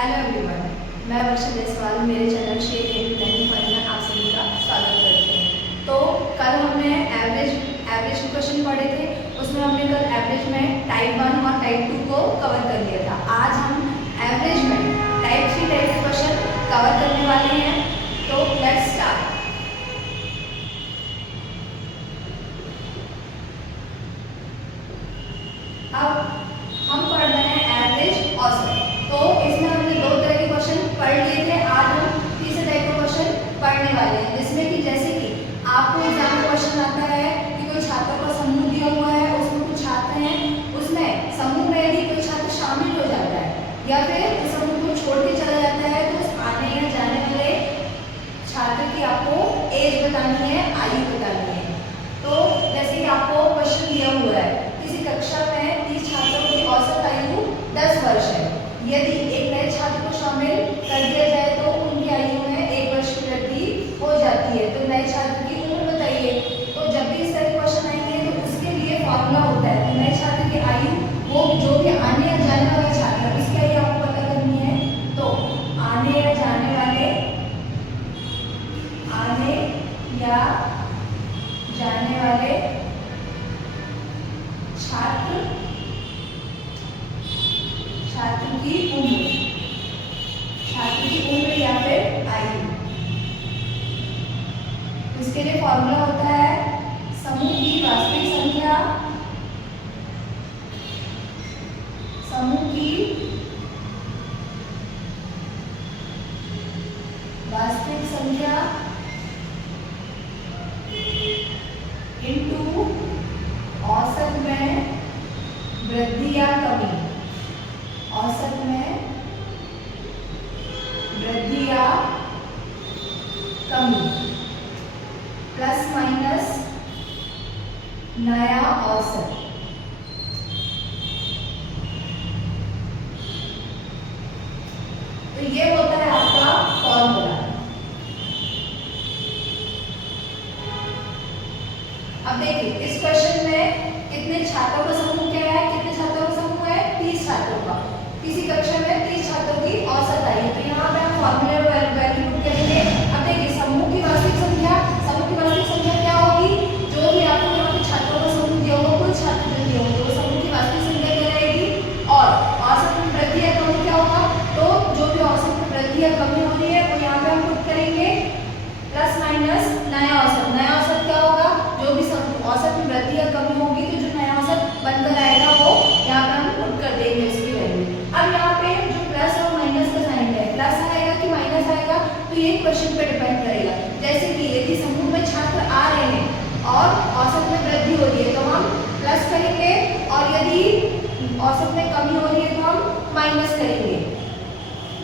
Hello everyone, मैं वर्षा जायसवाल मेरे channel share entertainment में आप सभी का स्वागत करती हूँ। तो कल हमने एवरेज क्वेश्चन पढ़े थे, उसमें हमने कल एवरेज में टाइप 1 और टाइप 2 को कवर कर लिया था। आज हम एवरेज में टाइप 3 टाइप के क्वेश्चन कवर करने वाले हैं। तो लेट्स स्टार्ट। अब हम पढ़ रहे हैं एवरेज औसत। तो इसमें हमने दो तरह के क्वेश्चन पढ़ लिए थे, आज हम तीसरे टाइप का क्वेश्चन पढ़ने वाले हैं, जिसमें कि जैसे कि आपको एग्जाम में क्वेश्चन आता है कि कोई छात्रों का समूह दिया हुआ है, उसमें कुछ छात्र हैं, उसमें समूह में यदि कोई छात्र शामिल हो जाता है या फिर उस समूह को छोड़ के चला जाता है, तो उस आने या जाने वाले छात्र की आपको एज बतानी है, आयु बतानी है। तो जैसे कि आपको क्वेश्चन दिया हुआ है, किसी कक्षा में 30 छात्रों की औसत आयु 10 वर्ष है। यदि एक नए छात्र को शामिल कर दिया जाए तो उनकी आयु में 1 वर्ष की वृद्धि हो जाती है। तो नए छात्र की उम्र बताइए। तो जब भी इस तरह के क्वेश्चन आएंगे तो उसके लिए फॉर्मूला होता है कि नए छात्र की आयु, वो जो भी आने या जाने वाला छात्र है उसकी आयु आपको पता करनी है। तो आने या जाने वाले छात्र की उम्र या फिर आयु। इसके लिए फॉर्मूला होता है समूह की वास्तविक संख्या इनटू औसत में वृद्धि या कमी। औसत में वृद्धि या कमी प्लस माइनस नया औसत। तो ये होता है आपका फॉर्मूला। अब देखिए इस क्वेश्चन में कितने छात्रों का समूह क्या है, कितने छात्रों का समूह है, 30 छात्रों का। किसी कक्षा में 30 छात्रों की औसत आई है। तो यहाँ पे हम फॉर्मूले वैल्यू पुट करेंगे। अब देखिए समूह की वास्तविक संख्या क्या होगी, जो भी आपको यहाँ पे छात्रों का समूह दिया होगा, कुल छात्र जो दिए होंगे, वो समूह की वास्तविक संख्या क्या रहेगी। और औसत में वृद्धि या कमी क्या होगा, तो जो भी औसत में वृद्धि या कमी हो रही है वो यहाँ पे हम पुट करेंगे प्लस माइनस नया औसत। नया औसत क्या होगा, जो भी औसत में वृद्धि या कमी होगी तो जो नया औसत बनकर आएगा वो यहाँ पे हम पुट कर देंगे उसकी वैल्यू। अब यहाँ पे जो प्लस और माइनस का साइन है, प्लस आएगा कि माइनस आएगा, तो ये क्वेश्चन पे डिपेंड करेगा। जैसे कि यदि समूह में छात्र आ रहे हैं और औसत में वृद्धि हो रही है तो हम प्लस करेंगे, और यदि औसत में कमी हो रही है तो हम माइनस करेंगे।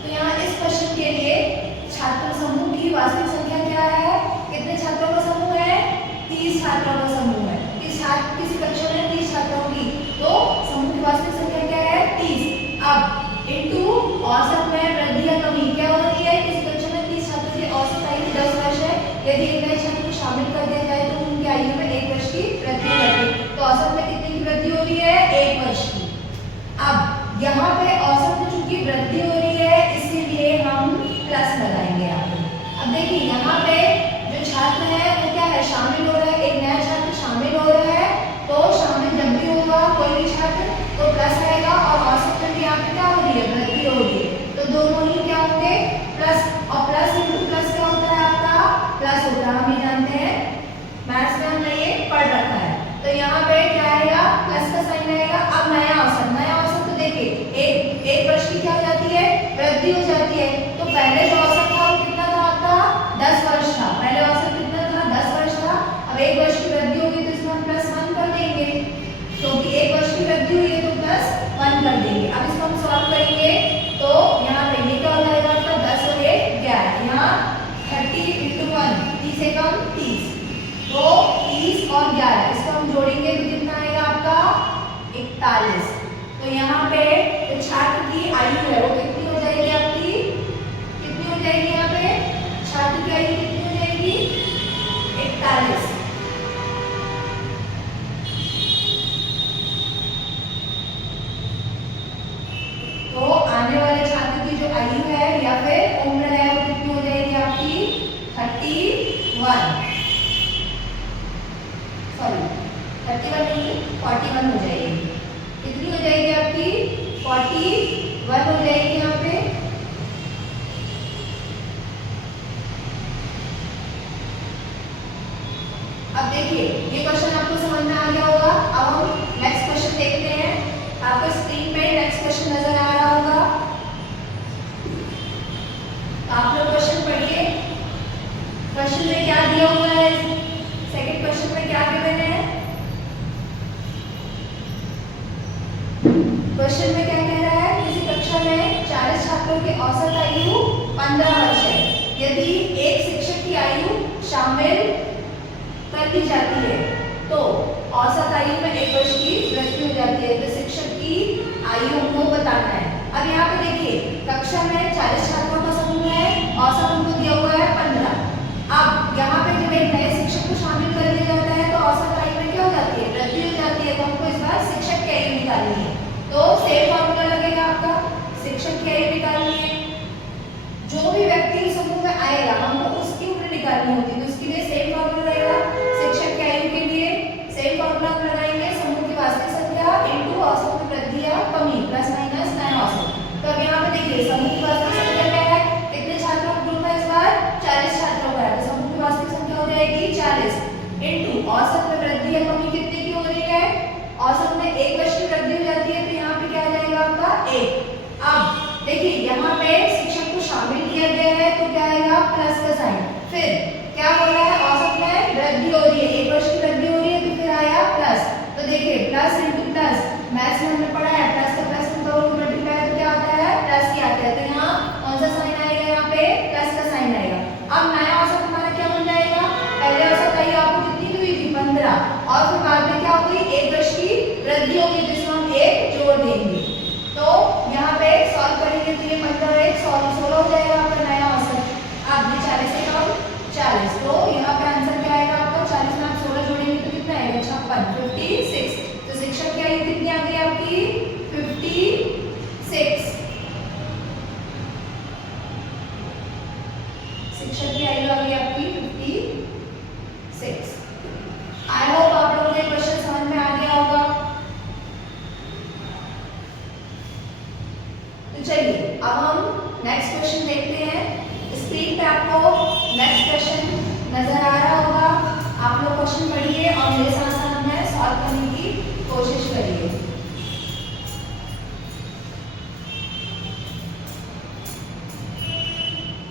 तो यहाँ इस क्वेश्चन के लिए छात्र समूह की वास्तविक संख्या क्या है, कितने छात्रों का समूह है, 30 छात्रों का समूह है। किसी कक्षा में 30 छात्रों की, तो समूह की वास्तविक संख्या क्या है, 30। अब इनटू औसत में वृद्धि या कमी क्या हो रही है, किसी कक्षा में 30 छात्रों की औसत आयु 10 वर्ष है। यदि एक नए छात्र को शामिल कर दिया जाए तो उनकी आयु में 1 वर्ष की वृद्धि होगी। तो औसत में कितने की वृद्धि हो रही है, 1 वर्ष की। अब यहाँ पे औसत में चूंकि वृद्धि हो रही है इसीलिए हम प्लस लगाएंगे यहाँ पे। अब देखिए यहाँ पे जो छात्र है वो क्या है, शामिल हो रहा है, एक नया छात्र शामिल हो रहा है। तो शामिल जब भी होगा कोई भी छात्र तो प्लस आएगा, और औसत में भी यहाँ पे क्या हो रही है, वृद्धि हो रही है। तो दोनों ही क्या होंगे, प्लस। और प्लस इंटू प्लस क्या होता है आपका, प्लस होता है। हम ये जानते हैं, मैथ्स में हमने ये पढ़ रखा है। तो यहाँ पे क्या आएगा, प्लस का साइन आएगा। अब नया औसत तो देखिए एक वर्ष की क्या हो जाती है, वृद्धि हो जाती है। तो पहले जो औसत था वो कितना था आपका, 10 वर्ष था। पहले औसत कितना था, 10 वर्ष था। अब 1 वर्ष की वृद्धि होगी तो इसमें हम प्लस 1 कर देंगे, क्योंकि 1 वर्ष की वृद्धि हुई है तो प्लस 1 कर देंगे। अब इसको हम सॉल्व करेंगे तो यहाँ पे ये क्या हो जाएगा आपका, 10 और 1 11। यहाँ 30 × 1, 30 से कम 30, तो 30 और 11 इसको हम जोड़ेंगे तो कितना आएगा आपका, 41। तो यहाँ पे जो छात्र की आयु है वो कितनी हो जाएगी आपकी, कितनी हो जाएगी, यहाँ पे छात्र की आयु कितनी हो जाएगी, 41। तो आने वाले छात्र की जो आयु छात्रों की औसत आयु 15 वर्ष है। यदि एक शिक्षक की आयु शामिल कर दी जाती है तो औसत आयु में 1 वर्ष की वृद्धि हो जाती है। तो शिक्षक की आयु को बताना है। अब यहाँ पे देखिए कक्षा में 40 छात्रों का समूह है, औसत उनको दिया हुआ है 15। अब यहाँ पे जब एक नए शिक्षक को शामिल कर दिया जाता है तो औसत आयु में क्या हो जाती है, वृद्धि हो जाती है। तो हमको इस बार शिक्षक की आयु निकालनी है। तो सेम फॉर्मूला लगेगा आपका, शिक्षक की आयु निकालनी है। जो भी व्यक्ति समूह में आएगा हमको उसकी उम्र निकालनी होती है, तो उसके लिए सेम फॉर्मूला रहेगा। शिक्षक की आयु के लिए सेम फॉर्मूला हम लगाएंगे, समूह की वास्तविक संख्या इनटू औसत में वृद्धि या कमी प्लस माइनस नया औसत। तो अब यहाँ पे देखिए समूह की वास्तविक संख्या क्या है, कितने छात्रों का ग्रुप है इस बार, 40 छात्रों का है। तो समूह की वास्तविक संख्या हो जाएगी 40 इनटू औसत में वृद्धि या कमी कितने की हो रही है, औसत में 1 वर्ष की वृद्धि हो जाती है। तो यहाँ पे क्या आ जाएगा आपका 1। अब देखिए यहाँ पे शिक्षक को शामिल किया गया है तो क्या आएगा, प्लस का साइन। फिर क्या हो रहा है, औसत में वृद्धि हो रही है, 1 वर्ष की वृद्धि हो रही है, तो फिर आया प्लस। तो देखिए प्लस इंटू प्लस, मैथ्स में हमने पढ़ा है प्लस का प्लस मल्टीप्लाई तो क्या आता है, प्लस ही आता है। तो यहाँ कौन सा साइन आएगा, यहाँ पे प्लस का साइन आएगा। अब नया औसत हमारा क्या बन जाएगा, पहले औसत आई आपको कितनी हुई थी 15, और फिर बाद में क्या हो गई 1 वर्ष की वृद्धि होगी, जिसमें हम 1 जोड़ देंगे। तो यहाँ पे सॉल्व करेंगे तो ये 15 16 हो जाएगा आपका नया औसत। अब ये 40 से कम 40, तो यहाँ पे आंसर क्या आएगा आपका, 40 में आप 16 जोड़ेंगे तो कितना आएगा 56, 56। तो शिक्षक की आयु कितनी आ गई आपकी 56। शिक्षक की आयु आ गई आपकी 56। आई होप आप लोगों को ये क्वेश्चन समझ में आ गया होगा। तो चलिए अब हम नेक्स्ट क्वेश्चन देखते हैं। स्क्रीन पे आपको नेक्स्ट क्वेश्चन नजर आ रहा होगा। आप लोग क्वेश्चन पढ़िए और मेरे साथ साथ में सॉल्व करने की कोशिश करिए।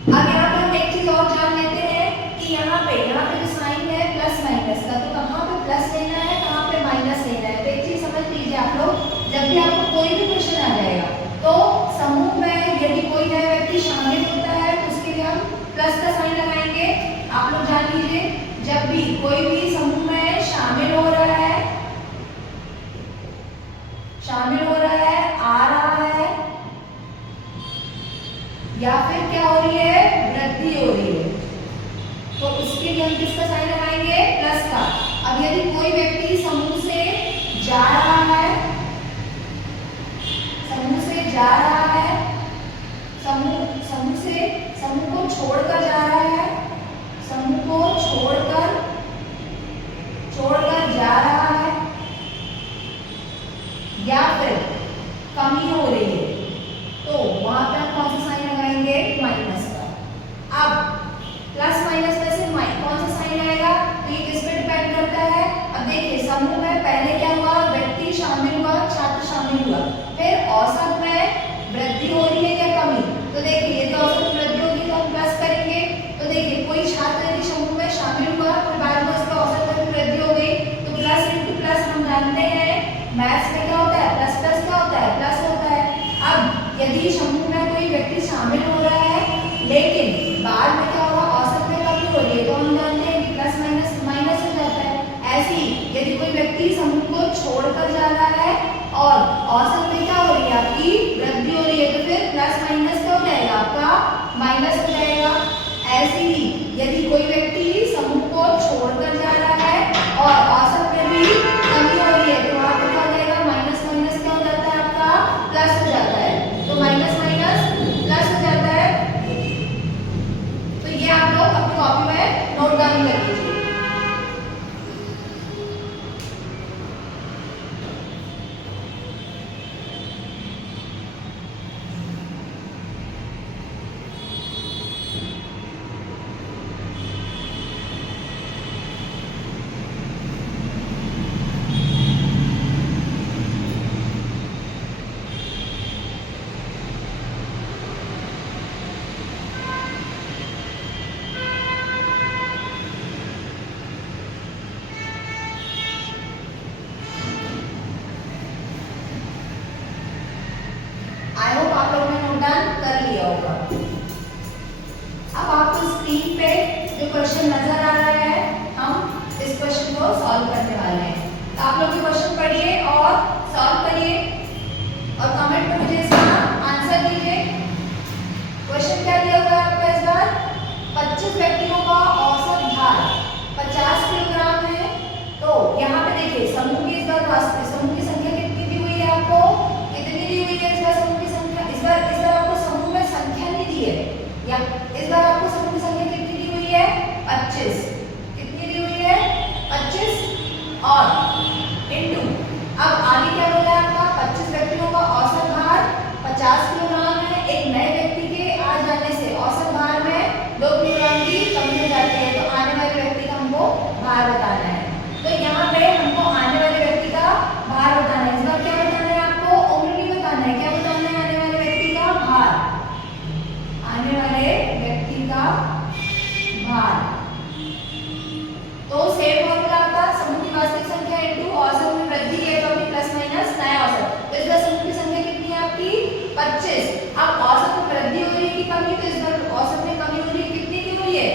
अब यहाँ पे हम एक चीज और जान लेते हैं कि यहाँ पे जो साइन है प्लस माइनस का, तो कहाँ पे प्लस लेना है कहाँ पे माइनस लेना है। तो एक चीज समझ लीजिए आप लोग, जब भी आपको कोई भी क्वेश्चन आ जाएगा तो समूह में यदि कोई नया व्यक्ति शामिल होता है तो उसके लिए हम प्लस का साइन लगाएंगे। आप लोग जान लीजिए जब भी कोई भी समूह में शामिल हो रहा है, आ रहा है या फिर क्या हो रही है, वृद्धि हो रही है, तो उसके लिए हम किसका साइन लगाएंगे, प्लस का। अब यदि कोई व्यक्ति समूह से जा रहा है, समूह को छोड़कर जा रहा है, समूह को छोड़कर जा रहा है, या फिर कमी हो रही है, तो वहां पे हम कौन सा साइन लगाएंगे, माइनस का। अब प्लस माइनस में से कौन सा साइन आएगा, तो ये किस पे डिपेंड करता है। अब देखिए समूह में पहले क्या हुआ, व्यक्ति शामिल हुआ, छात्र शामिल हुआ, फिर औसत में वृद्धि हो रही है या कमी। तो देखिए ये तो औसत वृद्धि होगी तो हम प्लस करेंगे। तो देखिए कोई छात्र यदि समूह में शामिल हुआ फिर बाद में उसका औसत में वृद्धि हो गई, तो प्लस इंटू प्लस हम जानते हैं मैथ्स में क्या होता है, प्लस प्लस क्या होता है, प्लस होता है। अब यदि समूह में कोई व्यक्ति शामिल हो रहा है लेकिन बाद में क्या होगा, औसत में कमी हो रही है, तो हम जानते हैं कि प्लस माइनस माइनस हो जाता है। ऐसे ही यदि कोई व्यक्ति समूह को छोड़कर जा रहा है और औसत में क्या हो रही है, आपकी वृद्धि हो रही है, तो फिर प्लस माइनस क्या हो जाएगा, आपका माइनस हो जाएगा। ऐसे ही यदि कोई व्यक्ति समूह को छोड़कर जा रहा है और औसत में भी कमी हो रही है, तो वहां पर क्या हो जाएगा, माइनस माइनस क्या हो जाता है, आपका प्लस हो जाता है। तो माइनस माइनस प्लस हो जाता है। तो ये आप लोग अपनी कॉपी में नोट डाउन कर लीजिए। क्वेश्चन नजर आ रहा है, हम इस क्वेश्चन को सॉल्व करने वाले हैं। तो आप लोग ये क्वेश्चन पढ़िए और सॉल्व करिए और कमेंट में मुझे इसका आंसर दीजिए। क्वेश्चन क्या दिया हुआ है आपका इस बार? 25 व्यक्तियों का औसत भार 50 किलोग्राम है। तो यहाँ पे देखिए समूह की इस बार समूह की संख्या कितनी दी हुई है आपको? कितनी दी हुई है इस बार समूह की संख्या? इस बार आपको समूह में संख्या नहीं दी है, या इस बार आपको समूह की संख्या कितनी दी हुई है? 25। कितनी दी हुई है? 25 और इनटू, अब आगे क्या बोला है आपका? 25 व्यक्तियों का औसत भार 50 किलोग्राम है। एक नए व्यक्ति के आ जाने से औसत भार में 2 किलोग्राम की कमी हो जाती है, तो आने वाले व्यक्ति का हमको भार बताना है। तो यहाँ पे हमको आने वाले व्यक्ति का भार बताना है। इस बार क्या बताना है आपको? उम्र नहीं बताना है। क्या बताना है? आने वाले व्यक्ति का भार, आने वाले व्यक्ति का भार। तो सेम फॉर्मूला आपका समूह की वास्तविक संख्या इनटू औसत में वृद्धि या कमी प्लस माइनस नया औसत। तो इस बार समूह की संख्या कितनी है आपकी? 25। अब औसत में वृद्धि हो रही है कि कमी? तो इस बार औसत में कमी हो रही है, कितनी की हो रही है?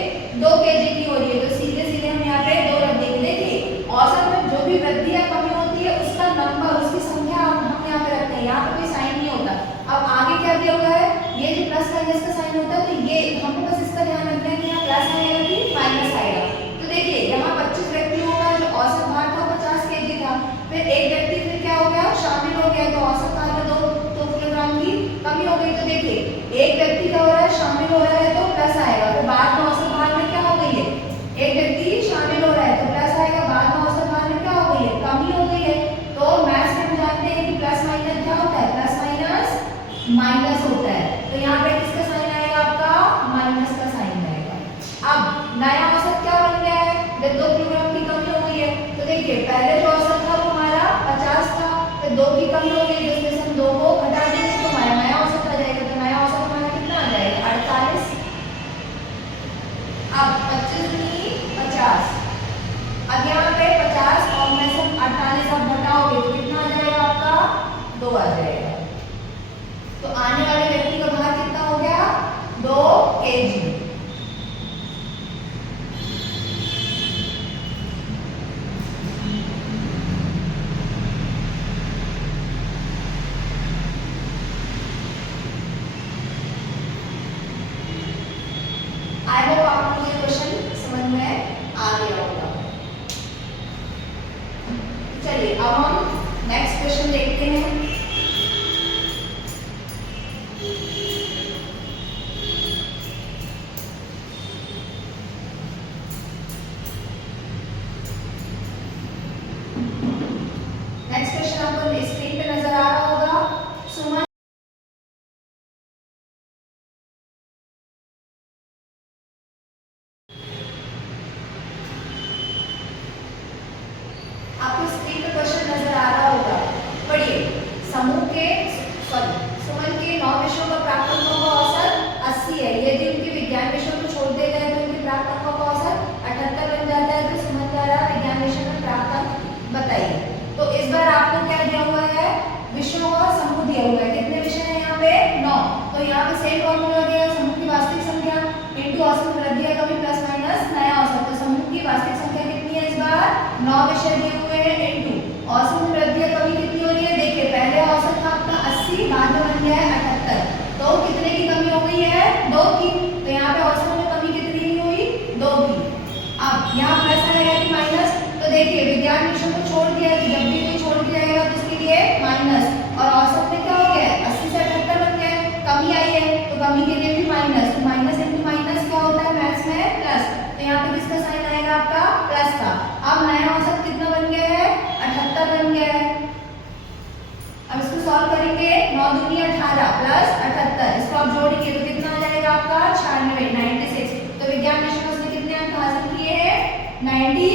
2 केजी की हो रही है। तो सीधे सीधे हम यहाँ पे 2 रख देंगे। देखिए औसत में जो भी वृद्धि या कमी होती है उसका नंबर, उसकी संख्या हम यहाँ पे रखते हैं, यहाँ पे कोई साइन नहीं होता। अब आगे क्या दिया हुआ है? ये जो प्लस का इसका साइन होता है, तो ये हमको बस इसका ध्यान रखना है कि यहाँ प्लस आएगा कि माइनस आएगा। तो देखिए यहाँ 25 व्यक्तियों का जो औसत भार था 50 केजी था, फिर एक व्यक्ति फिर क्या हो गया? शामिल हो गया, तो औसत भार में 2 किलोग्राम की कमी हो गई। तो देखिए एक व्यक्ति क्या हो रहा है? शामिल हो रहा है, तो प्लस आएगा। फिर बाद में औसत भार में क्या हो गई है? एक व्यक्ति शामिल हो रहा है तो प्लस आएगा, बाद में औसत भार में क्या हो गई है? कमी हो गई है। तो मैथ्स में हम जानते हैं कि प्लस माइनस क्या होता है? प्लस माइनस माइनस होता है। तो यहाँ पे किसका साइन आएगा आपका? माइनस का साइन आएगा। अब नया औसत क्या बन गया है? जब 2 किलोग्राम की कमी हो गई है, तो देखिए पहले जो औसत था वो हमारा 50 था, फिर 2 की कमी हो गई, जिसमें से हम 2 को घटा देंगे तो हमारा नया औसत आ जाएगा। तो नया औसत हमारा कितना आ जाएगा? 48। अब 25 दूनी 50, अब यहाँ पे 50 और में से 48 आप घटाओगे तो कितना आ जाएगा आपका? 2 आ जाएगा। तो आने वाले व्यक्ति का भार कितना हो गया? 2 केजी। आई होप आपको ये क्वेश्चन समझ में आ गया होगा। चलिए अब हम नेक्स्ट क्वेश्चन देखते हैं। नेक्स्ट क्वेश्चन आपको स्क्रीन पे नजर आ रहा होगा। सुमन आपको स्क्रीन पे क्वेश्चन नजर आ रहा होगा, पढ़िए। समूह के सुमन के 9 विषयों का प्राप्त अंकों का औसत 80 है। यदि उनके विज्ञान विषयों को छोड़ दिया जाए तो उनके प्राप्त अंकों का औसत 78 बन जाता है। तो सुमन द्वारा विज्ञान विषय में प्राप्त अंक बताइए। तो इस बार आपको क्या दिया हुआ है? विषयों का समूह दिया हुआ है। कितने विषय हैं यहाँ पे? 9। तो यहाँ पे सेम फॉर्मूला दिया है, समूह की वास्तविक संख्या इनटू औसत वृद्धि या कमी प्लस माइनस नया औसत। तो समूह की वास्तविक संख्या कितनी है इस बार? 9 विषय दिए हुए हैं इनटू औसत में वृद्धि या कमी कितनी हो रही है? देखिए पहले औसत था आपका 80, बाद में बन गया है 78। तो कितने की कमी हो गई है? 2 की। तो यहाँ पे औसत में कमी कितनी हुई? 2 की। अब यहाँ प्लस आएगा कि माइनस? तो देखिए विज्ञान विषय को छोड़ दिया, जब भी कोई छोड़ दिया जाएगा तो उसके लिए माइनस, और औसत में क्या हो गया? 80 से 78 बन गया। कमी आई है तो कमी के लिए भी माइनस। तो माइनस इंटू माइनस क्या होता है मैथ्स में? प्लस। तो यहाँ पे किसका साइन आएगा? आपका प्लस का। अब नया औसत कितना बन गया है? 78 बन गया है। अब इसको सॉल्व करेंगे। 9 दूनी 18 प्लस 78, इसको आप जोड़िए तो कितना आ जाएगा आपका? 96, 96। तो विज्ञान विषय में उसने कितने अंक हासिल किए हैं? 96